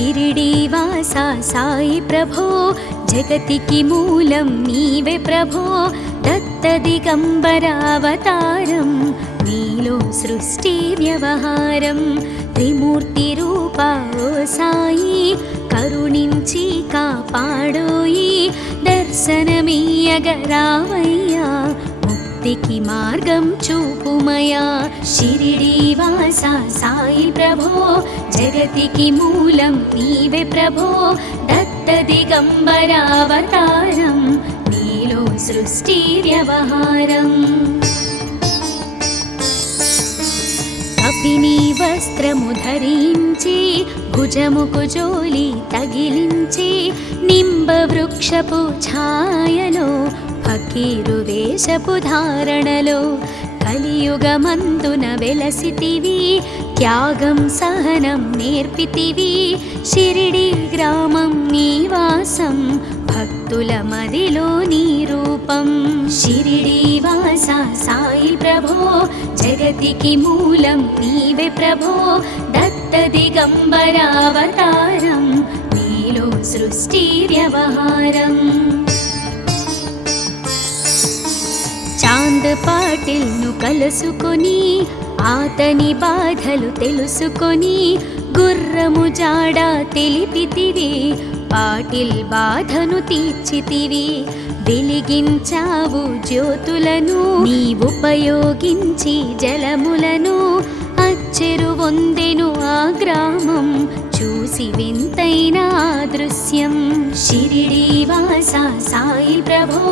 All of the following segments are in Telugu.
షిరిడీవాసా సాయి ప్రభో జగతికి మూలం నీవే ప్రభో దత్త దిగంబరావతారం నీలో సృష్టి వ్యవహారం త్రిమూర్తి రూపా ఓ సాయి కరుణించి కాపాడోయి దర్శనమీయగరావయ్యా ముక్తికి మార్గం చూపుమయా షిరిడీవాసా సాయి ప్రభో జగతికి మూలం నీవే ప్రభో దత్త దిగంబరావతారం నీలో సృష్టి వ్యవహారం కపిని వస్త్రము ధరించి భుజముకు జోలి తగిలించి నింబ వృక్షపు ఛాయలో ఫకీరు వేషపు ధారణలో కలియుగమందున వెలసితివి త్యాగం సహనం నేర్పితివి షిరిడి గ్రామం నివాసం భక్తుల మదిలో నీ రూపం షిరిడీవాసా సాయి ప్రభో జగతికి మూలం నీవే ప్రభో దత్త దిగంబరావతారం నీలో సృష్టి వ్యవహారం చాంద్ పాటిల్ను కలుసుకొని ఆతని బాధలు తెలుసుకొని గుర్రము జాడ తెలిపితివి పాటిల్ బాధను తీర్చితివి వెలిగించావు జ్యోతులను నీవుపయోగించి జలములను అచ్చెరు వందెను ఆ గ్రామం చూసి వింతైన దృశ్యం షిరిడీవాసా సాయి ప్రభో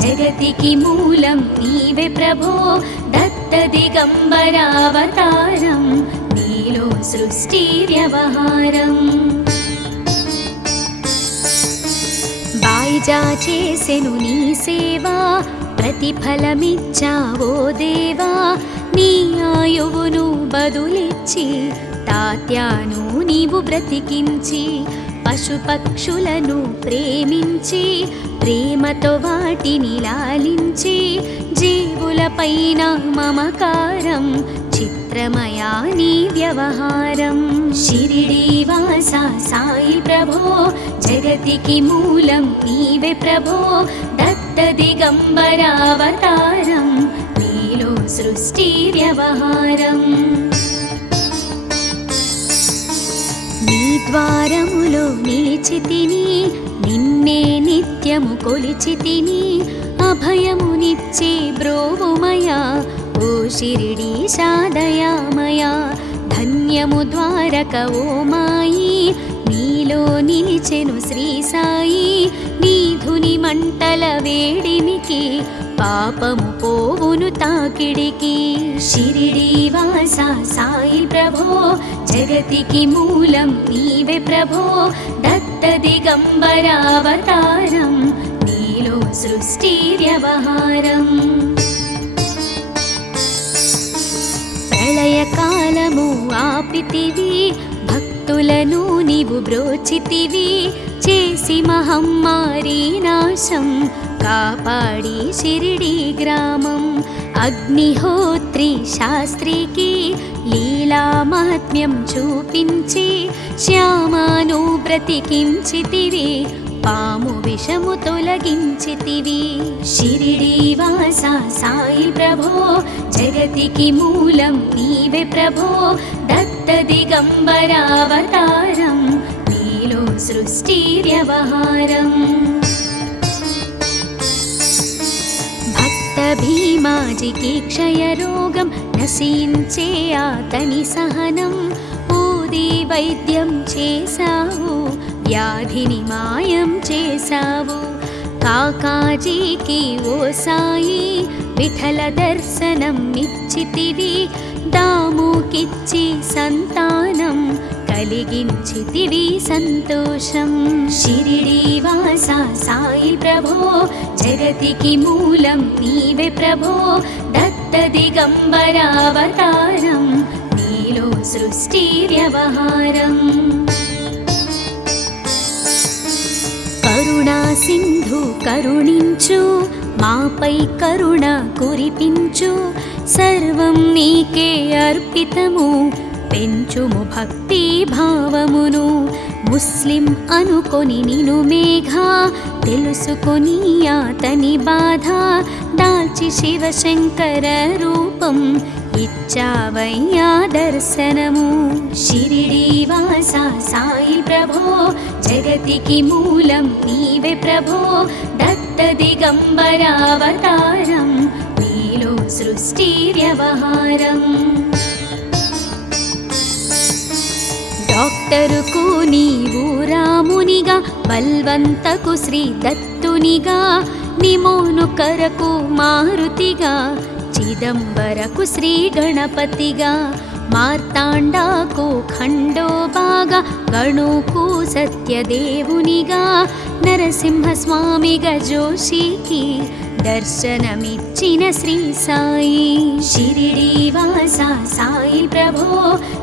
జగతికి మూలం నీవే ప్రభో దత్త దిగంబరావతారం నీలో సృష్టి వ్యవహారం బాయిజా చేసెను నీ సేవా ప్రతిఫలమిచ్చావో దేవా నీ ఆయువును బదులిచ్చి తాత్యాను నీవు బ్రతికించి పశుపక్షులను ప్రేమించి ప్రేమతో వాటిని లాలించి జీవులపైన మమకారం చిత్రమయా నీ వ్యవహారం షిరిడీవాసా సాయి ప్రభో జగతికి మూలం నీవే ప్రభో దత్త దిగంబరావతారం నీలో సృష్టి వ్యవహారం నీ ద్వారములో నిలిచితిని నిన్నే నిత్యము కొలిచితిని అభయమునిచ్చి బ్రోవుమయా ఓ షిరిడీశా దయామయా ధన్యము ద్వారక ఓ మాయి నీలో నిలిచెను శ్రీ సాయి నీ ధుని మంటల వేడిమికి పాపము పోవును తాకిడికి షిరిడీవాసా సాయి ప్రభో జగతికి మూలం నీవే ప్రభో దత్త దిగంబరావతారం నీలో సృష్టి వ్యవహారం ప్రళయకాలము ఆపితివి భక్తులను నీవు బ్రోచితివి చేసి మహమ్మారి నాశం కాపాడి షిరిడి గ్రామం అగ్నిహోత్రి శాస్త్రికి లీలా మహాత్మ్యం చూపించి శ్యామాను బ్రతికించితివి పాము విషము తొలగించితివి షిరిడీవాసా సాయి ప్రభో జగతికి మూలం నీవే ప్రభో దత్త దిగంబరావతారం నీలో సృష్టి వ్యవహారం భక్త భీమాజికి క్షయరోగం నశించే ఆతని సహనం ఊది వైద్యం చేశావు వ్యాధిని మాయం చేశావు కాకాజీకి ఓ సాయి విఠల దర్శనం ఇచ్చితివి దాముకిచ్చి సంతానం కలిగించితివి సంతోషం షిరిడీవాసా సాయి ప్రభో జగతికి మూలం నీవే ప్రభో దత్త దిగంబరావతారం నీలో సృష్టి వ్యవహారం కరుణా సింధు కరుణించు మాపై కరుణ కురిపించు సర్వం నీకే అర్పితము పెంచుము భక్తి భావమును ముస్లిం అనుకొని నిను మేఘ తెలుసుకొని అతని బాధ దాల్చి శివశంకర రూపం ఇచ్చావయ్యా దర్శనము. షిరిడి వాస సాయి ప్రభో జగతికి మూలం నీవే ప్రభో దత్త దిగంబరావతారం నీలో సృష్టి వ్యవహారం. డాక్టరుకు నీవు రామునిగా బల్వంతకు శ్రీ దత్తునిగా నిమోను కరకు మారుతిగా చిదంబరకు శ్రీ గణపతిగా మార్తాండాకు ఖండోబాగా గణుకు సత్యదేవునిగా నరసింహస్వామిగా జోషికి దర్శనమిచ్చిన శ్రీ సాయి. షిరిడి వాస సాయి ప్రభో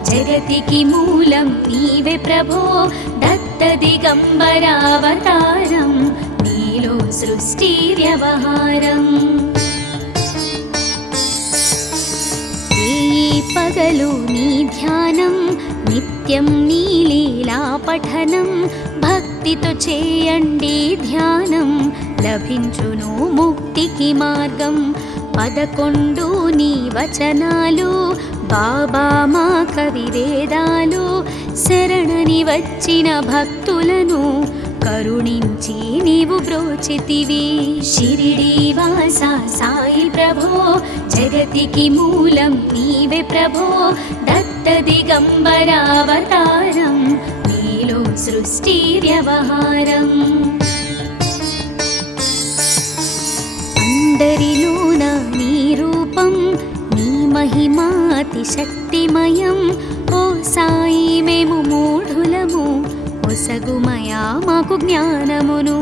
జగతికి మూలం నీవే ప్రభో దత్త దిగంబరావతారం నీలో సృష్టి వ్యవహారం. పగలు నీ ధ్యానం నిత్యం నీ లీలా పఠనం భక్తితో చేయండి ధ్యానం లభించును ముక్తికి మార్గం. 11 నీ వచనాలు బాబా మా కవివేదాలు శరణని వచ్చిన భక్తులను కరుణించి నీవు బ్రోచితివి. షిరిడి వాస సాయి ప్రభో జగతికి మూలం నీవే ప్రభో దత్త దిగంబరావతారం నీలో సృష్టి వ్యవహారం. అందరిలోన నీ రూపం నీ మహిమాతి శక్తిమయం. ఓ సాయి మేము మూఢులము ఒసగుమయా మాకు జ్ఞానమును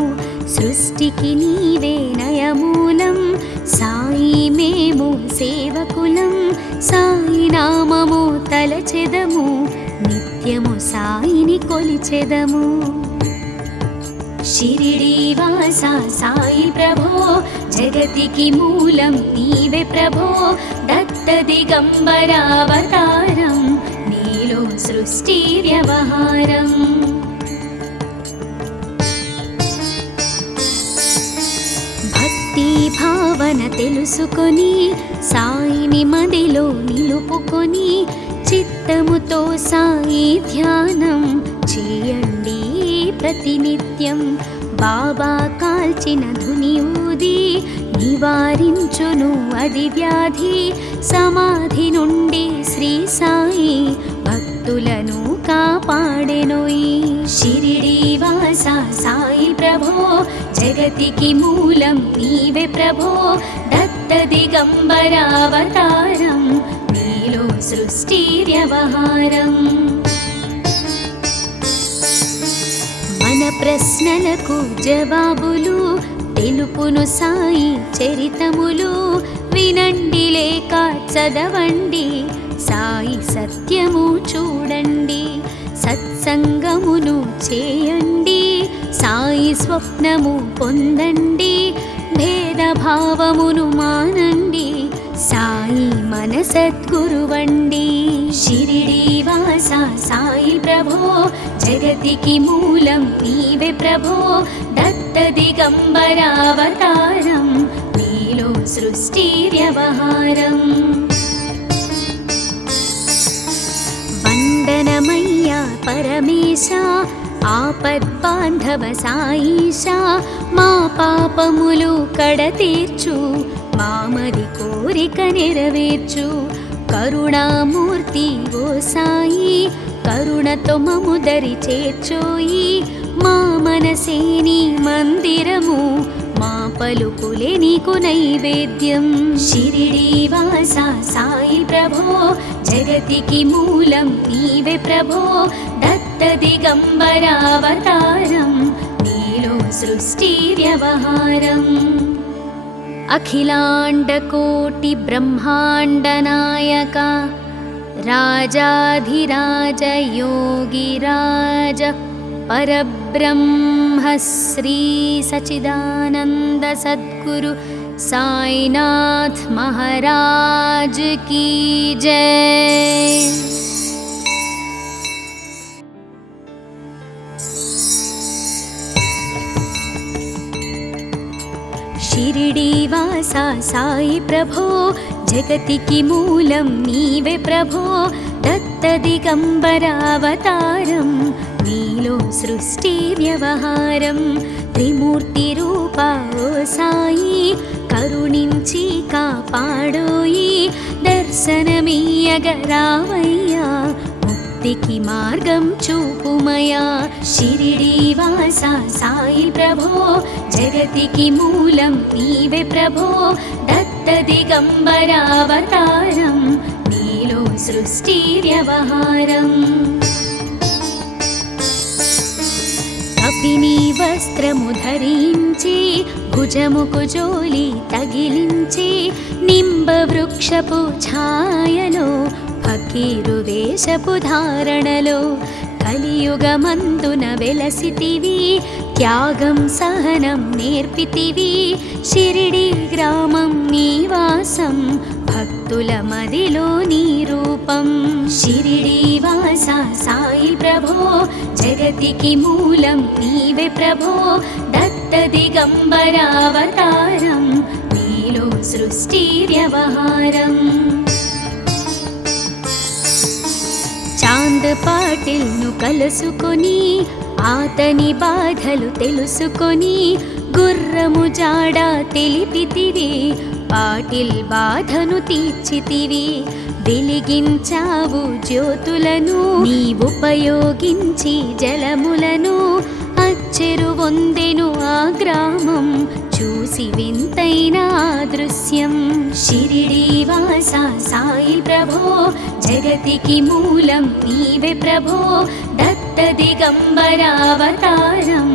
సృష్టికి నీవే నయమూలం. సాయి మేము సేవకులం సాయి నామము తలచెదము నిత్యము సాయిని కొలిచెదము. షిరిడి వాస సాయి ప్రభో జగతికి మూలం నీవే ప్రభో దత్త దిగంబరావతారం నీలో సృష్టి వ్యవహారం. భావన తెలుసుకొని సాయిని మదిలో నిలుపుకొని చిత్తముతో సాయి ధ్యానం చేయండి ప్రతినిత్యం. బాబా కాల్చిన ధుని ఊది నివారించును అది వ్యాధి. సమాధి నుండి శ్రీ సాయి భక్తులను కాపాడెనోయి. షిరిడి వాస సాయి ప్రభో జగతికి మూలం నీవే ప్రభో దత్త దిగంబరావతారం నీలో సృష్టి వ్యవహారం. మన ప్రశ్నలకు జవాబులు తెలుపును సాయి చరితములు వినండి లేక చదవండి సాయి సత్యము చూడండి. సత్సంగమును చేయండి సాయి స్వప్నము పొందండి. భేదభావమును మానండి సాయి మన సద్గురువండి. షిరిడి వాస సాయి ప్రభో జగతికి మూలం నీవే ప్రభో దత్త దిగంబరావతారం నీలో సృష్టి వ్యవహారం. వందనమయ్యా పరమేశ ఆపద్బాంధవ సాయిషా మా పాపములు కడతీర్చు మామది కోరిక నెరవేర్చు. కరుణామూర్తి ఓ సాయి కరుణతో మము దరి చేర్చోయి. మా మనసే నీ మందిరము మా పలుకులే నీకు నైవేద్యం. షిరిడి వాస సాయి ప్రభో జగతికి మూలం నీవే ప్రభో దత్త దిగంబరావతారం నీలో సృష్టి వ్యవహారం. అఖిలాండకోటి బ్రహ్మాండ నాయక రాజాధిరాజ యోగిరాజ పరబ్రహ్మ శ్రీ సచిదానంద సద్గురు సాయినాథ్ మహారాజ్ की जय. శ్రీనివాస సాయి ప్రభో జగతికి మూలం నీవే ప్రభో దత్త దిగంబర అవతారం నీలో సృష్టి వ్యవహారం త్రిమూర్తి రూపా ఓ సాయి కరుణించి కాపాడోయి దర్శనమీయగరావయ్యా ముక్తికి మార్గం చూపుమయా షిరిడీ వాస సాయి ప్రభో జగతికి మూలం నీవే ప్రభో దత్త దిగంబర అవతారం నీలో సృష్టి వ్యవహారం కపిని వస్త్రము ధరించి భుజముకు జోలి తగిలించి నింబ వృక్షపు ఛాయలో ఫకీరు వేషపు ధారణలో కలియుగమందున వెలసితివి త్యాగం సహనం నేర్పితివి షిరిడీ గ్రామం నివాసం భక్తుల మదిలో నీ రూపం షిరిడీ వాస సాయి ప్రభో జగతికి మూలం నీవే ప్రభో దత్త దిగంబర అవతారం నీలో సృష్టి వ్యవహారం చాంద్ పాటిల్ను కలుసుకొని ఆతని బాధలు తెలుసుకొని గుర్రము జాడ తెలిపితివి పాటిల్ బాధను తీర్చితివి వెలిగించావు జ్యోతులను నీ ఉపయోగించి జలములను అచ్చెరు వందెను ఆ గ్రామం చూసి వింతైన దృశ్యం షిరిడీ వాస సాయి ప్రభో జగతికి మూలం నీవే ప్రభో దత్త దిగంబర అవతారం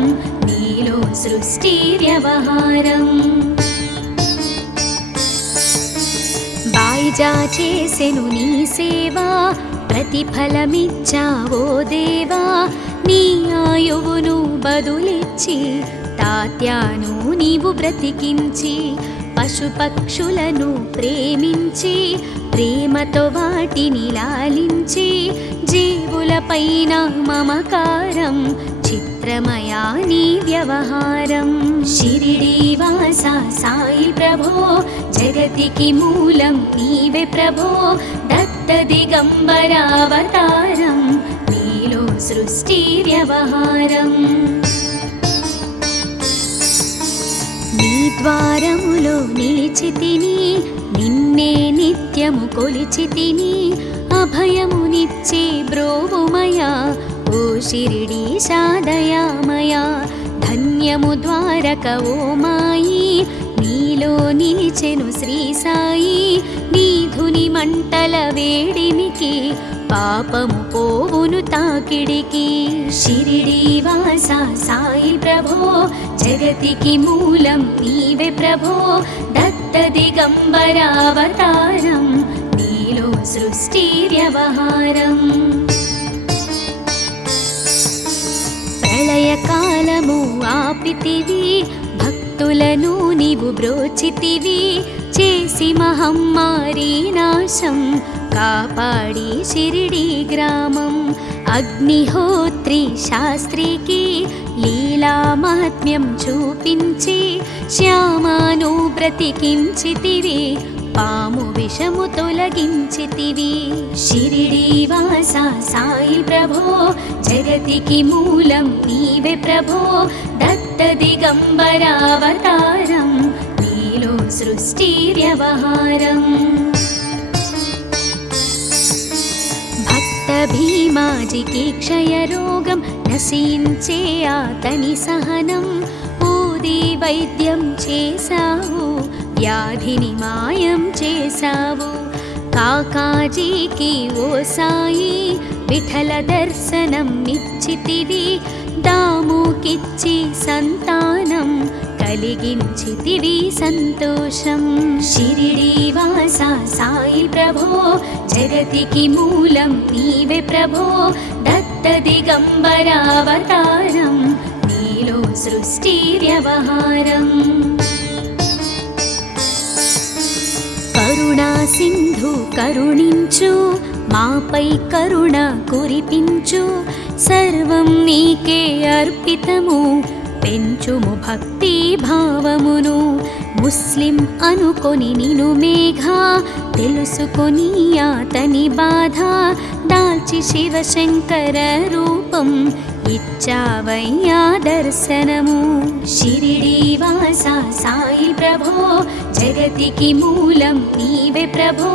నీలో సృష్టి వ్యవహారం బాయిజా చేసెను నీ సేవా ప్రతిఫలమిచ్చావో దేవా నీ ఆయువును బదులిచ్చి తాత్యాను నీవు బ్రతికించి పశుపక్షులను ప్రేమించి ప్రేమతో వాటిని లాలించి జీవులపైన మమకారం చిత్రమయా నీ వ్యవహారం షిరిడీ వాస సాయి ప్రభో జగతికి మూలం నీవే ప్రభో దత్త దిగంబర అవతారం నీలో సృష్టి వ్యవహారం నీ ద్వారములో నిలిచితిని నిన్నే నిత్యము కొలిచితిని అభయమునిచ్చి బ్రోవుమయా ఓ షిరిడీశా దయామయా ధన్యము ద్వారక ఓ మాయి నీలో నిలిచెను శ్రీ సాయి నీ ధుని మంటల వేడిమికి పాపము పోవును తాకిడికి షిరిడీ వాస సాయి ప్రభో జగతికి మూలం నీవే ప్రభో దత్త దిగంబర అవతారం నీలో సృష్టి వ్యవహారం ప్రళయకాలము ఆపితివి భక్తులను నీవు బ్రోచితివి చేసి మహమ్మారి నాశం కాపాడి షిరిడీ గ్రామం అగ్నిహోత్రి శాస్త్రికి లీలా మహాత్మ్యం చూపించి శ్యామాను బ్రతికించితివి పాము విషము తొలగించితివి షిరిడీ వాస సాయి ప్రభో జగతికి మూలం నీవే ప్రభో దత్త దిగంబర అవతారం నీలో సృష్టి వ్యవహారం భక్త భీమాజికి క్షయరోగం నశించే అతని సహనం ఊది వైద్యం చేశావు వ్యాధిని మాయం చేశావు కాకాజీకి ఓ సాయి విఠల దర్శనం నిచ్చితివి దాముకిచ్చి సంతానం కలిగించితివి సంతోషం షిరిడీ వాస సాయి ప్రభో జగతికి మూలం నీవే ప్రభో దత్త దిగంబర అవతారం నీలో సృష్టి వ్యవహారం కరుణా సింధు కరుణించు మాపై కరుణ కురిపించు సర్వం నీకే అర్పితము పెంచుము భక్తి భావమును ముస్లిం అనుకొని నిను మేఘ తెలుసుకొని అతని బాధ దాల్చి శివశంకర రూపం ఇచ్చావయ్యా దర్శనము షిరిడి వాస సాయి ప్రభో జగతికి మూలం నీవే ప్రభో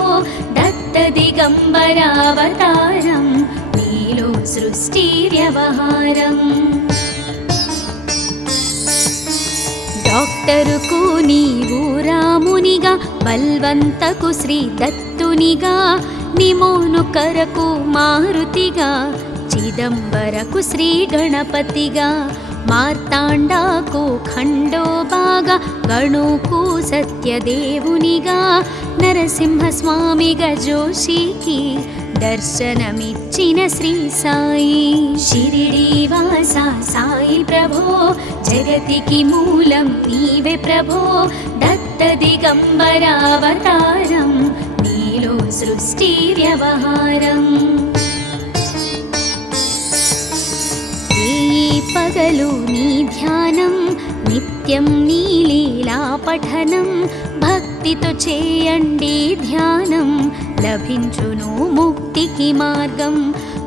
దత్త దిగంబరావతారం నీలో సృష్టి వ్యవహారం డాక్టరుకు నీవు రామునిగా బల్వంతకు శ్రీ దత్తునిగా నిమోను కరకు మారుతిగా చిదంబరకు శ్రీ గణపతిగా మార్తాండాకు ఖండోబాగా గణుకు సత్యదేవునిగా నరసింహస్వామిగా జోషికి దర్శనమిచ్చిన శ్రీ సాయి షిరిడి వాస సాయి ప్రభో జగతికి మూలం నీవే ప్రభో దత్త దిగంబరావతారం నీలో సృష్టి వ్యవహారం పగలు నీ ధ్యానం నిత్యం నీ లీలా పఠనం భక్తితో చేయండి ధ్యానం లభించును ముక్తికి మార్గం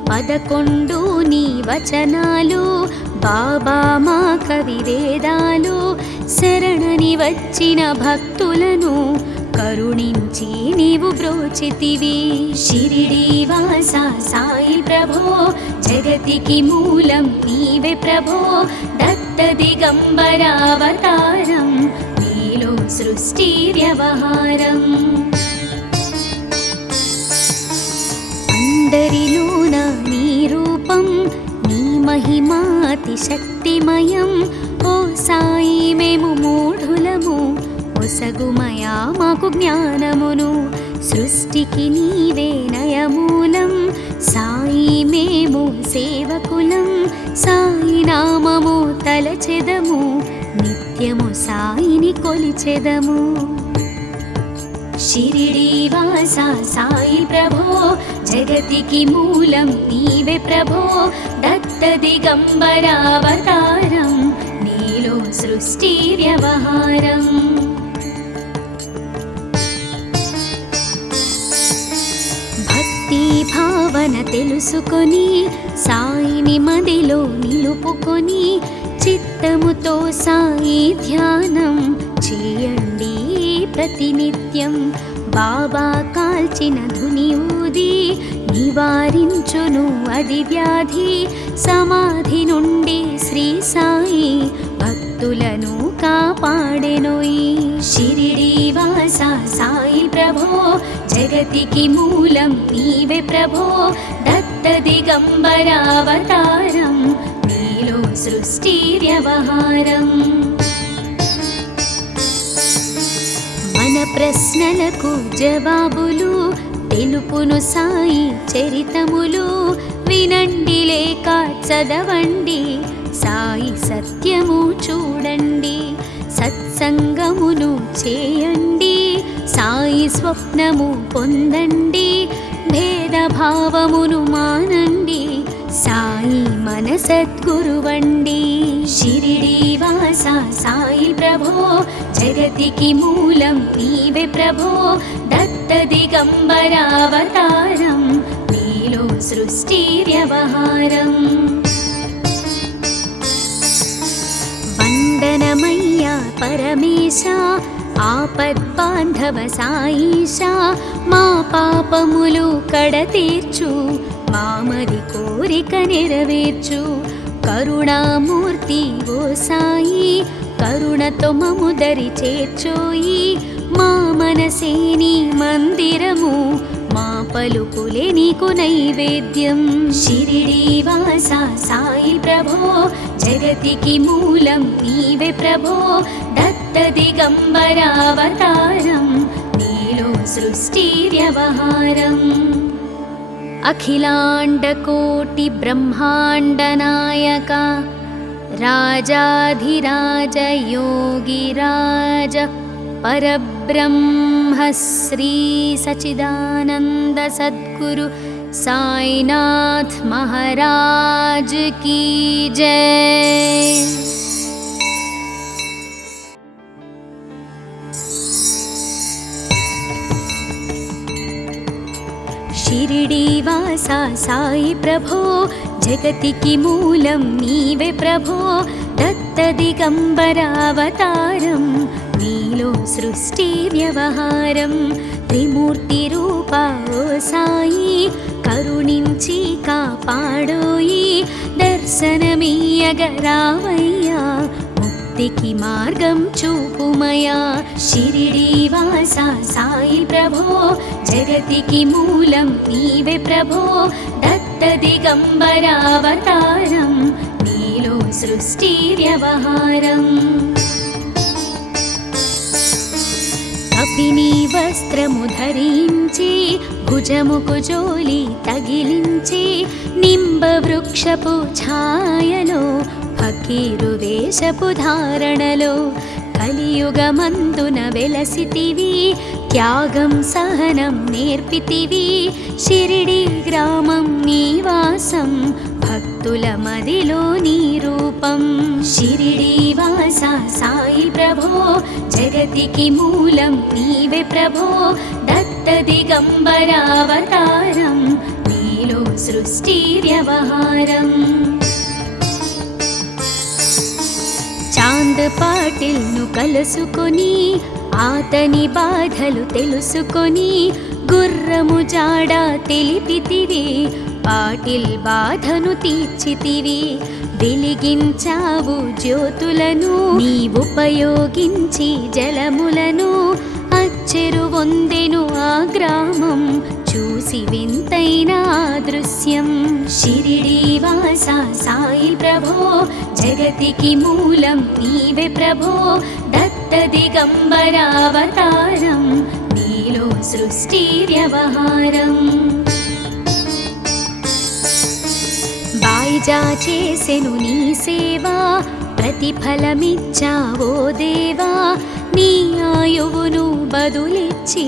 11 నీ వచనాలు బాబా మా కవివేదాలు శరణని వచ్చిన భక్తులను కరుణించి నీవు బ్రోచితివి షిరిడి వాస సాయి ప్రభో జగతికి మూలం నీవే ప్రభో దత్త దిగంబరావతారం నీలో సృష్టి వ్యవహారం అందరిలోన నీ రూపం నీ మహిమాతి శక్తిమయం ఓ సాయి మేము మూఢులము ఒసగుమయా మాకు జ్ఞానమును సృష్టికి నీవే నయమూలం సాయి మేము సేవకులం సాయి నామము తలచెదము నిత్యము సాయిని కొలిచెదము షిరిడి వాస సాయి ప్రభో జగతికి మూలం నీవే ప్రభో దత్త దిగంబరావతారం నీలో సృష్టి వ్యవహారం భావన తెలుసుకొని సాయిని మదిలో నిలుపుకొని చిత్తముతో సాయి ధ్యానం చేయండి ప్రతినిత్యం బాబా కాల్చిన ధుని ఊది నివారించును అది వ్యాధి సమాధి నుండి శ్రీ సాయి భక్తులను కాపాడెనోయి షిరిడి వాస సాయి ప్రభో జగతికి మూలం నీవే ప్రభో దత్త దిగంబరావతారం నీలో సృష్టి వ్యవహారం మన ప్రశ్నలకు జవాబులు తెలుపును సాయి చరితములు వినండి లేక చదవండి సాయి సత్యము చూడండి సత్సంగమును చేయండి సాయి స్వప్నము పొందండి భేదభావమును మానండి సాయి మన సద్గురువండి షిరిడి వాస సాయి ప్రభో జగతికి మూలం నీవే ప్రభో దత్త దిగంబరావతారం నీలో సృష్టి వ్యవహారం వందనమయ్యా పరమేశ ఆపద్బాంధవ సాయిషా మా పాపములు కడతీర్చు మామది కోరిక నెరవేర్చు కరుణామూర్తి ఓ సాయి కరుణతో మము దరి చేర్చోయి మా మనసే నీ మందిరము మా పలుకులే నీకు నైవేద్యం షిరిడి వాస సాయి ప్రభో జగతికి మూలం నీవే ప్రభో దత్త దిగంబరావతారం నీలో సృష్టి వ్యవహారం అఖిలాండకోటి బ్రహ్మాండ నాయక రాజాధిరాజ యోగిరాజ పరబ్రహ్మ శ్రీ సచిదానంద సద్గురు సాయినాథ్ మహారాజ్ की जय। షిరిడీవాసా సాయి ప్రభో జగతికి మూలం నీవే ప్రభో దత్త దిగంబర అవతారం నీలో సృష్టి వ్యవహారం త్రిమూర్తి రూపా ఓ సాయి కరుణించి కాపాడోయి దర్శనమీయగరావయ్యా ముక్తికి మార్గం చూపుమయా షిరిడీవాసా సాయి ప్రభో జగతికి మూలం నీవే ప్రభో దత్త దిగంబర అవతారం నీలో సృష్టి వ్యవహారం కపిని వస్త్రము ధరించి భుజముకు జోలి తగిలించి నింబ వృక్షపు ఛాయలో ఫకీరు వేషపు ధారణలో కలియుగమందున వెలసితివి త్యాగం సహనం నేర్పితివి షిరిడి గ్రామం నివాసం భక్తుల మదిలో నీ రూపం షిరిడీవాసా సాయి ప్రభో జగతికి మూలం నీవే ప్రభో దత్త దిగంబర అవతారం నీలో సృష్టి వ్యవహారం చాంద్ పాటిల్ను కలుసుకొని ఆతని బాధలు తెలుసుకొని గుర్రము జాడ తెలిపితివి పాటిల్ బాధను తీర్చితివి వెలిగించావు జ్యోతులను నీ ఉపయోగించి జలములను అచ్చెరు వందెను ఆ గ్రామం చూసి వింతైన దృశ్యం షిరిడీవాసా సాయి ప్రభో జగతికి మూలం నీవే ప్రభో దత్త దిగంబర అవతారం నీలో సృష్టి వ్యవహారం బాయిజా చేసెను నీ సేవా ప్రతిఫలమిచ్చావో దేవా నీ ఆయువును బదులిచ్చి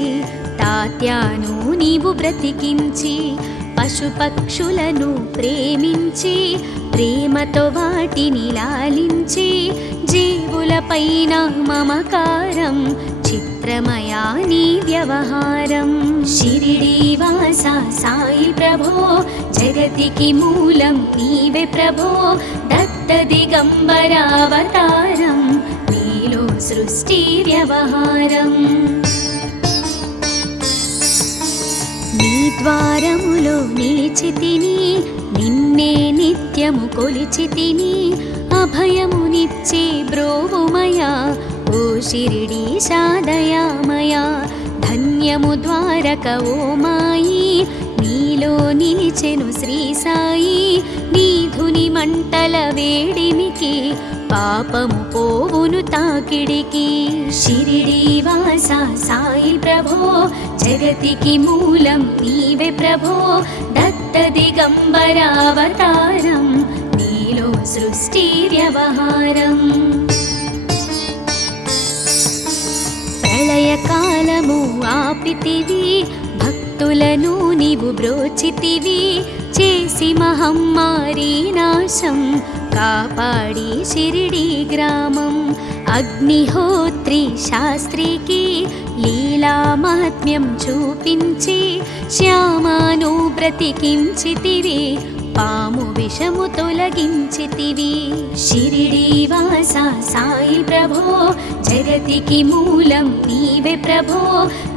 తాత్యాను నీవు బ్రతికించి పశుపక్షులను ప్రేమించి ప్రేమతో వాటిని లాలించి జీవులపైన మమకారం చిత్రమయా నీ వ్యవహారం షిరిడీవాసా సాయి ప్రభో జగతికి మూలం నీవే ప్రభో దత్త దిగంబర అవతారం నీలో సృష్టి వ్యవహారం నీ ద్వారములో నిలిచితిని నిన్నే నిత్యము కొలిచితిని అభయమునిచ్చి బ్రోవుమయా ఓ షిరిడీశా దయామయా ధన్యము ద్వారక ఓ మాయి నీలో నిలిచెను శ్రీ సాయి నీ ధుని మంటల వేడిమికి పాపము పోవును తాకిడికి షిరిడీవాసా సాయి ప్రభో జగతికి మూలం నీవే ప్రభో దత్త దిగంబర అవతారం నీలో సృష్టి వ్యవహారం ప్రళయకాలము ఆపితివి భక్తులను నీవు బ్రోచితివి చేసి మహమ్మారి నాశం కాపాడి షిరిడి గ్రామం అగ్నిహోత్రి శాస్త్రికి లీలా మహాత్మ్యం చూపించి శ్యామాను బ్రతికించితివి పాము విషము తొలగించితివి షిరిడీవాసా సాయి ప్రభో జగతికి మూలం నీవే ప్రభో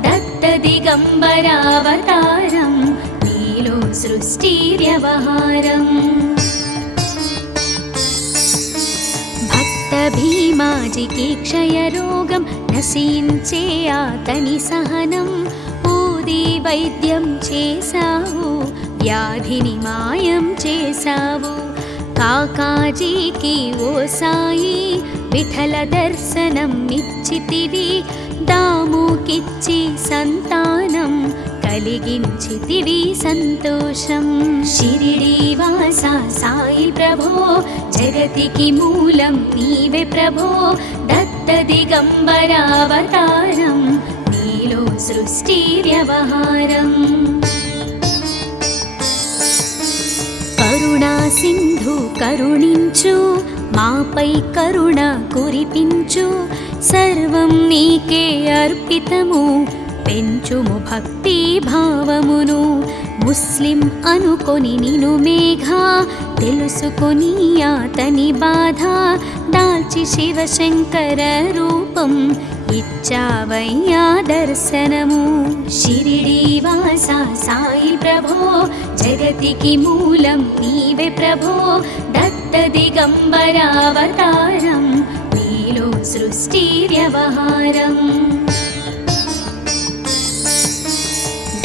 దత్త దిగంబర అవతారం నీలో సృష్టి వ్యవహారం భక్త భీమాజికి క్షయరోగం నశించే ఆతని సహనం ఊది వైద్యం చేశావు వ్యాధిని మాయం చేశావు కాకాజీకి ఓ సాయి విఠల దర్శనం ఇచ్చితివి దాముకిచ్చి సంతానం కలిగించితివి సంతోషం షిరిడీవాసా సాయి ప్రభో జగతికి మూలం నీవే ప్రభో దత్త దిగంబర అవతారం నీలో సృష్టి వ్యవహారం కరుణా సింధు కరుణించు మాపై కరుణ కురిపించు సర్వం నీకే అర్పితము పెంచుము భక్తి భావమును ముస్లిం అనుకొని నిను మేఘ తెలుసుకొని అతని బాధ దాల్చి శివశంకర రూపం ఇచ్చావయ్యా దర్శనము షిరిడి వాస సాయి ప్రభో జగతికి మూలం నీవే ప్రభో దత్త దిగంబరావతారం నీలో సృష్టి వ్యవహారం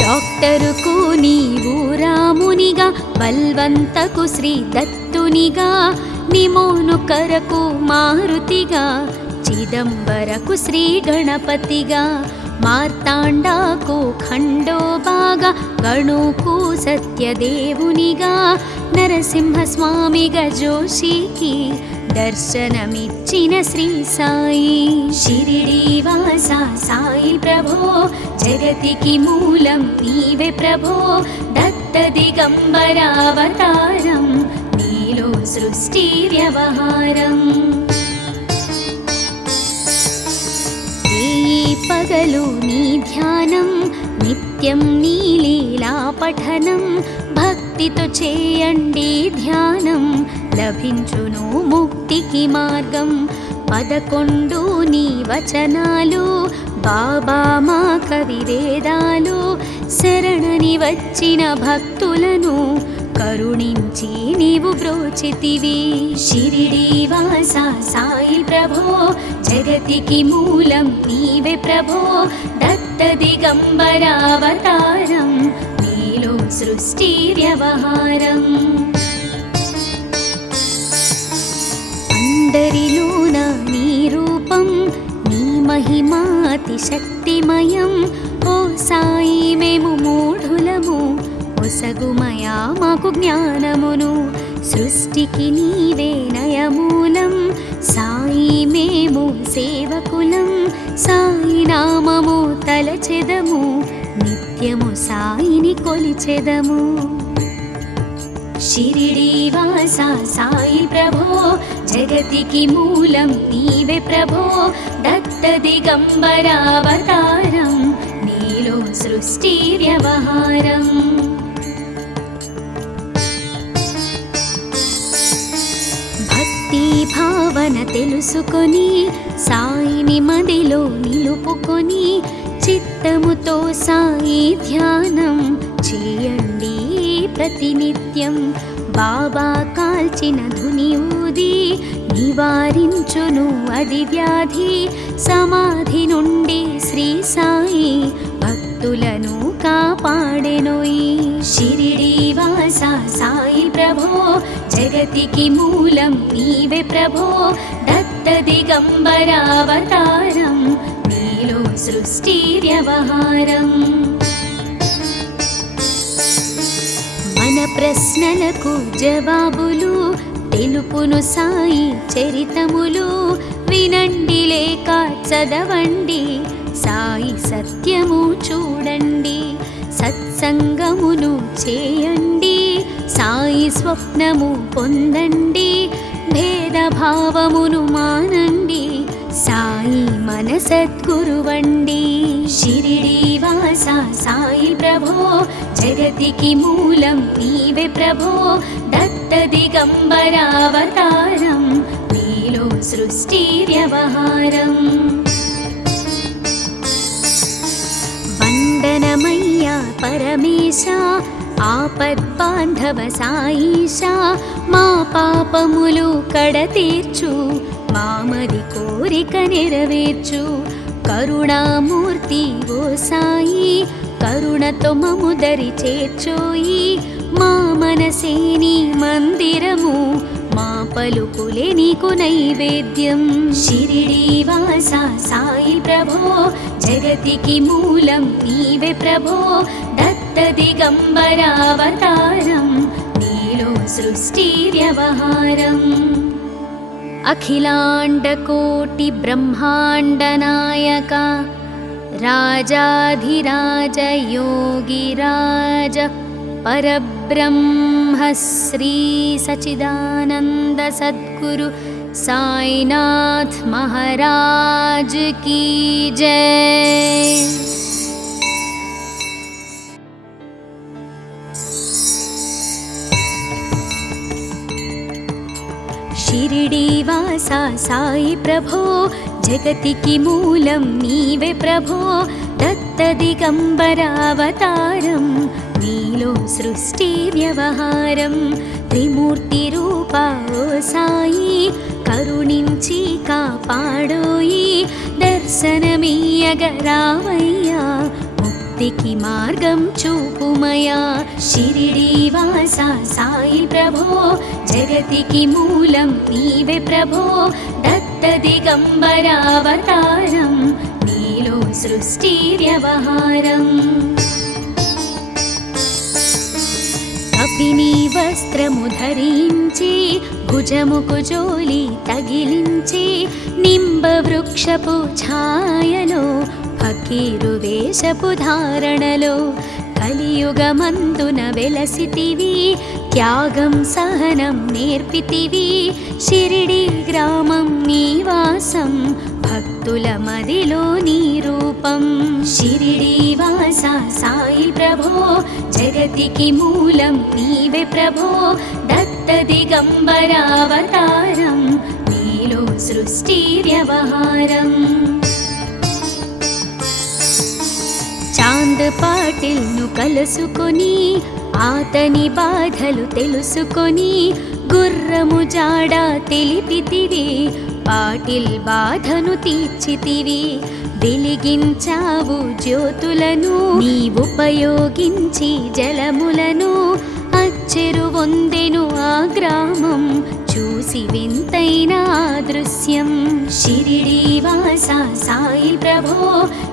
డాక్టరుకు నీవు రామునిగా బల్వంతకు శ్రీ దత్తునిగా నిమోను కరకు మారుతిగా చిదంబరకు శ్రీ గణపతిగా మార్తాండాకు ఖండోబాగా గణుకు సత్యదేవునిగా నరసింహస్వామిగా జోషికి దర్శనమిచ్చిన శ్రీ సాయి షిరిడి వాస సాయి ప్రభో జగతికి మూలం నీవే ప్రభో దత్త దిగంబరావతారం నీలో సృష్టి వ్యవహారం పగలు నీ ధ్యానం నిత్యం నీ లీలా పఠనం భక్తితో చేయండి ధ్యానం లభించును ముక్తికి మార్గం 11 నీ వచనాలు బాబా మా కవివేదాలు శరణని వచ్చిన భక్తులను కరుణించి నీవు బ్రోచితివి షిరిడి వాస సాయి ప్రభో జగతికి మూలం నీవే ప్రభో దత్త దిగంబరావతారం నీలో సృష్టి వ్యవహారం అందరిలోన నీ రూపం నీ మహిమాతి శక్తిమయం ఓ సాయి మేము మూఢులము ఒసగుమయా మాకు జ్ఞానమును సృష్టికి నీవే నయమూలం సాయి మేము సేవకులం సాయి నామము తలచెదము నిత్యము సాయిని కొలిచెదము షిరిడి వాస సాయి ప్రభో జగతికి మూలం నీవే ప్రభో దత్త దిగంబరావతారం నీలో సృష్టి వ్యవహారం భావన తెలుసుకొని సాయిని మదిలో నిలుపుకొని చిత్తముతో సాయి ధ్యానం చేయండి ప్రతినిత్యం బాబా కాల్చిన ధుని ఊది నివారించును అది వ్యాధి సమాధి నుండి శ్రీ సాయి భక్తులను కాపాడెనోయి షిరిడి వాస సాయి ప్రభో జగతికి మూలం నీవే ప్రభో దత్త దిగంబరావతారం నీలో సృష్టి వ్యవహారం మన ప్రశ్నలకు జవాబులు తెలుపును సాయి చరితములు వినండి లేక చదవండి సాయి సత్యము చూడండి సత్సంగమును చేయండి సాయి స్వప్నము పొందండి భేదభావమును మానండి సాయి మన సద్గురువండి షిరిడి వాస సాయి ప్రభో జగతికి మూలం నీవే ప్రభో దత్త దిగంబరావతారం నీలో సృష్టి వ్యవహారం వందనమయ్యా పరమేశ ఆపద్బాంధవ సాయిషా మా పాపములు కడతీర్చు మామది కోరిక నెరవేర్చు కరుణామూర్తి ఓ సాయి కరుణతో మము దరి చేర్చోయి మా మనసే నీ మందిరము మా పలుకులే నీకు నైవేద్యం షిరిడి వాస సాయి ప్రభో జగతికి మూలం నీవే ప్రభో దత్త దిగంబరావతారం నీలో సృష్టి వ్యవహారం అఖిలాండకోటి బ్రహ్మాండ నాయక రాజాధిరాజ యోగిరాజ పరబ్రహ్మ శ్రీ సచిదానంద సద్గురు సాయినాథ్ మహారాజ్ కీ జై। షిరిడీవాసా సాయి ప్రభో జగతికి మూలం నీవే ప్రభో దత్త దిగంబర అవతారం నీలో సృష్టి వ్యవహారం త్రిమూర్తి రూపా ఓ సాయి కరుణించి కాపాడోయి దర్శనమీయగరావయ్యా ముక్తికి మార్గం చూపుమయా షిరిడీవాసా సాయి ప్రభో జగతికి మూలం నీవే ప్రభో దత్త దిగంబర అవతారం నీలో సృష్టి వ్యవహారం కపిని వస్త్రము ధరించి భుజముకు జోలి తగిలించి నింబ వృక్షపు ఛాయలో ఫకీరు వేషపు ధారణలో కలియుగమందున వెలసితివి త్యాగం సహనం నేర్పితివి షిరిడి గ్రామం నివాసం భక్తుల మదిలో నీ రూపం షిరిడీవాసా సాయి ప్రభో జగతికి మూలం నీవే ప్రభో దత్త దిగంబర అవతారం నీలో సృష్టి వ్యవహారం చాంద్ పాటిల్ను కలుసుకొని ఆతని బాధలు తెలుసుకొని గుర్రము జాడ తెలిపితివి పాటిల్ బాధను తీర్చితివి వెలిగించావు జ్యోతులను నీవుపయోగించి జలములను అచ్చెరు వందెను ఆ గ్రామం చూసి వింతైన దృశ్యం షిరిడీవాసా సాయి ప్రభో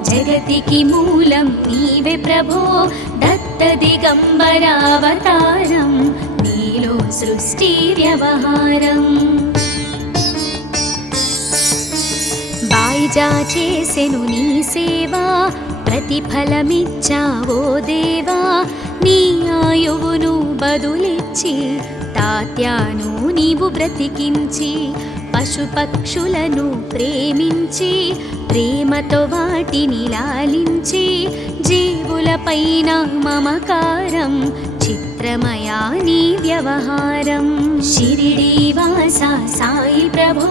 జగతికి మూలం నీవే ప్రభో దత్త దిగంబర అవతారం నీలో సృష్టి వ్యవహారం బాయిజా చేసెను నీ సేవా ప్రతిఫలమిచ్చావో దేవా నీ ఆయువును బదులిచ్చి తాత్యాను నీవు బ్రతికించి పశుపక్షులను ప్రేమించి ప్రేమతో వాటిని లాలించి జీవులపైన మమకారం చిత్రమయా నీ వ్యవహారం షిరిడీవాసా సాయి ప్రభో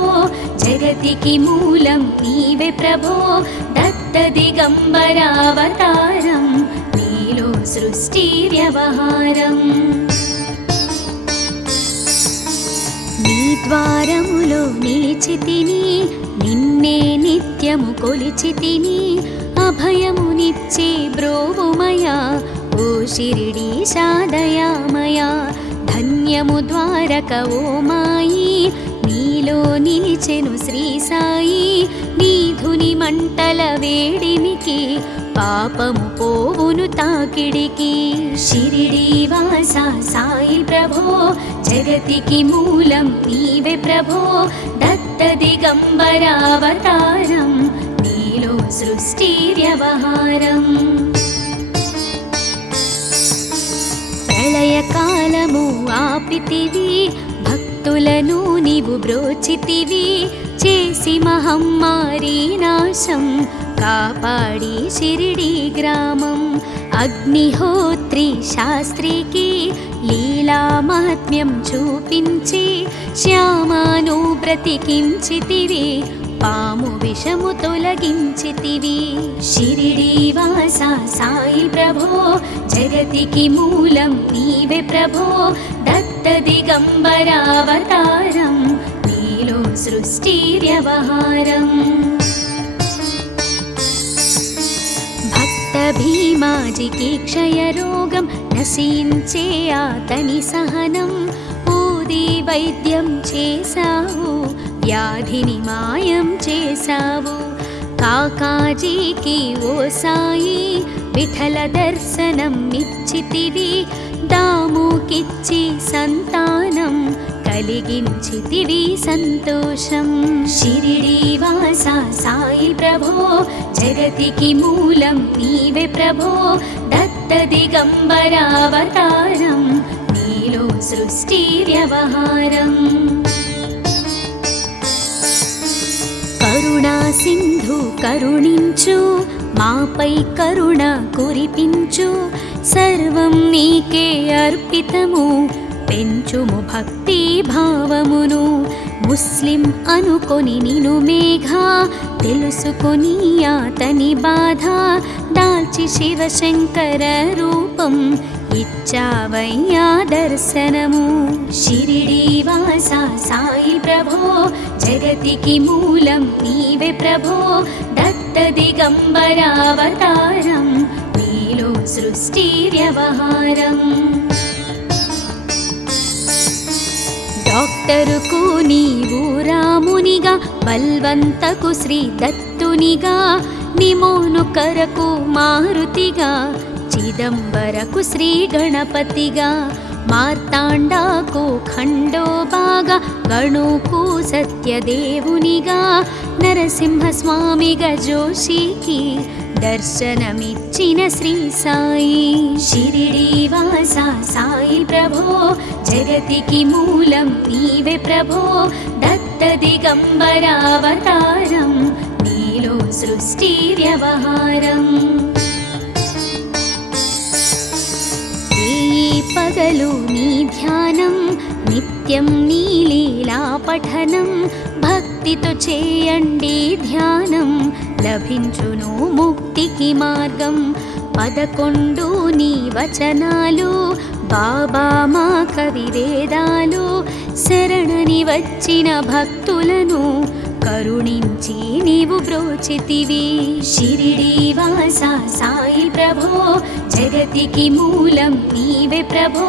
జగతికి మూలం నీవే ప్రభో దత్త దిగంబర అవతారం నీలో సృష్టి వ్యవహారం నీ ద్వారములో నిలిచితిని నిన్నే నిత్యము కొలిచితిని అభయమునిచ్చే బ్రోవుమయా ఓ షిరిడీశా దయామయా ధన్యము ద్వారక ఓ మాయి నీలో నిలిచెను శ్రీ సాయి నీధుని మంటల వేడిమికి పాపము పోవును తాకిడికి షిరిడీవాసా సాయి ప్రభో జగతికి మూలం నీవే ప్రభో దత్త దిగంబర అవతారం నీలో సృష్టి వ్యవహారం ప్రళయకాలము ఆపితివి భక్తులను నీవు బ్రోచితివి చేసి మహమ్మారి నాశం కాపాడి షిరిడి గ్రామం అగ్నిహోత్రి శాస్త్రికి లీలా మహాత్మ్యం చూపించి శ్యామాను బ్రతికించితివి పాము విషము తొలగించితివి షిరిడీవాసా సాయి ప్రభో జగతికి మూలం నీవే ప్రభో దత్త దిగంబర అవతారం నీలో సృష్టి వ్యవహారం భక్త భీమాజికి క్షయరోగం నశించే ఆతని సహనం ఊది వైద్యం చేశావు వ్యాధిని మాయం చేశావు కాకాజీకి ఓ సాయి విఠల దర్శనం ఇచ్చితివి దాముకిచ్చి సంతానం కలిగించితివి సంతోషం షిరిడీవాసా సాయి ప్రభో జగతికి మూలం నీవే ప్రభో దత్త దిగంబర అవతారం నీలో సృష్టి వ్యవహారం కరుణా సింధు కరుణించు మాపై కరుణ కురిపించు సర్వం నీకే అర్పితము పెంచుము భక్తి భావమును ముస్లిం అనుకొని నిను మేఘ తెలుసుకొని అతని బాధ దాల్చి శివశంకర రూపం ఇచ్చావయ్యా దర్శనము. షిరిడి వాస సాయి ప్రభో జగతికి మూలం నీవే ప్రభో దత్త దిగంబరావతారం నీలో సృష్టి వ్యవహారం. డాక్టరుకు నీవు రామునిగా బల్వంతకు శ్రీ దత్తునిగా నిమోను కరకు మారుతిగా చిదంబరకు శ్రీ గణపతిగా మార్తాండాకు ఖండోబాగా గణుకు సత్యదేవునిగా నరసింహస్వామిగా జోషికి దర్శనమిచ్చిన శ్రీ సాయి. షిరిడి వాస సాయి ప్రభో జగతికి మూలం నీవే ప్రభో దత్త దిగంబరావతారం నీలో సృష్టి వ్యవహారం. పగలు నీ ధ్యానం నిత్యం నీ లీలా పఠనం భక్తితో చేయండి ధ్యానం లభించును ముక్తికి మార్గం. 11 నీ వచనాలు బాబా మా కవివేదాలు శరణని వచ్చిన భక్తులను కరుణించి నీవు బ్రోచితివి. షిరిడి వాస సాయి ప్రభో జగతికి మూలం నీవే ప్రభో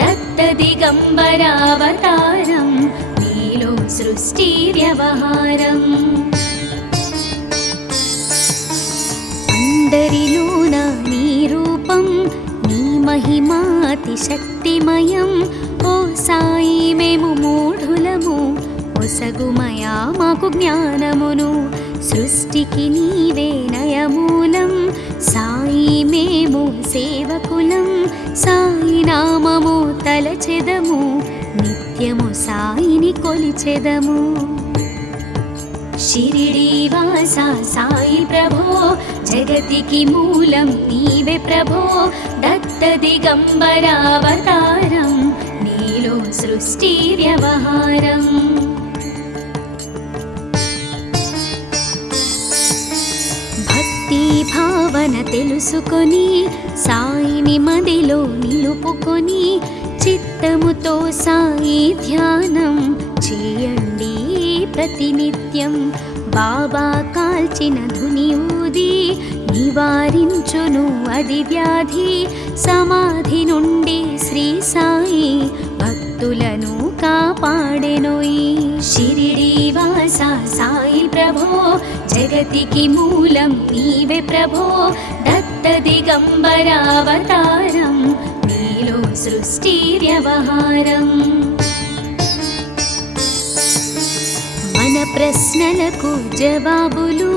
దత్త దిగంబరావతారం నీలో సృష్టి వ్యవహారం. అందరిలోన నీ రూపం నీ మహిమాతి శక్తిమయం. ఓ సాయి మేము మూఢులము ఒసగుమయా మాకు జ్ఞానమును సృష్టికి నీవే నయమూలం. సాయి మేము సేవకులం సాయి నామము తలచెదము నిత్యము సాయిని కొలిచెదము. షిరిడి వాస సాయి ప్రభో జగతికి మూలం నీవే ప్రభో దత్త దిగంబరావతారం నీలో సృష్టి వ్యవహారం. భక్తి భావన తెలుసుకొని సాయిని మదిలో నిలుపుకొని చిత్తముతో సాయి ధ్యానం చేయండి ప్రతినిత్యం. బాబా కాల్చిన ధుని ఊది నివారించును అది వ్యాధి. సమాధి నుండి శ్రీ సాయి భక్తులను కాపాడెనోయి. షిరిడి వాస సాయి ప్రభో జగతికి మూలం నీవే ప్రభో దత్త దిగంబరావతారం నీలో సృష్టి వ్యవహారం. మన ప్రశ్నలకు జవాబులు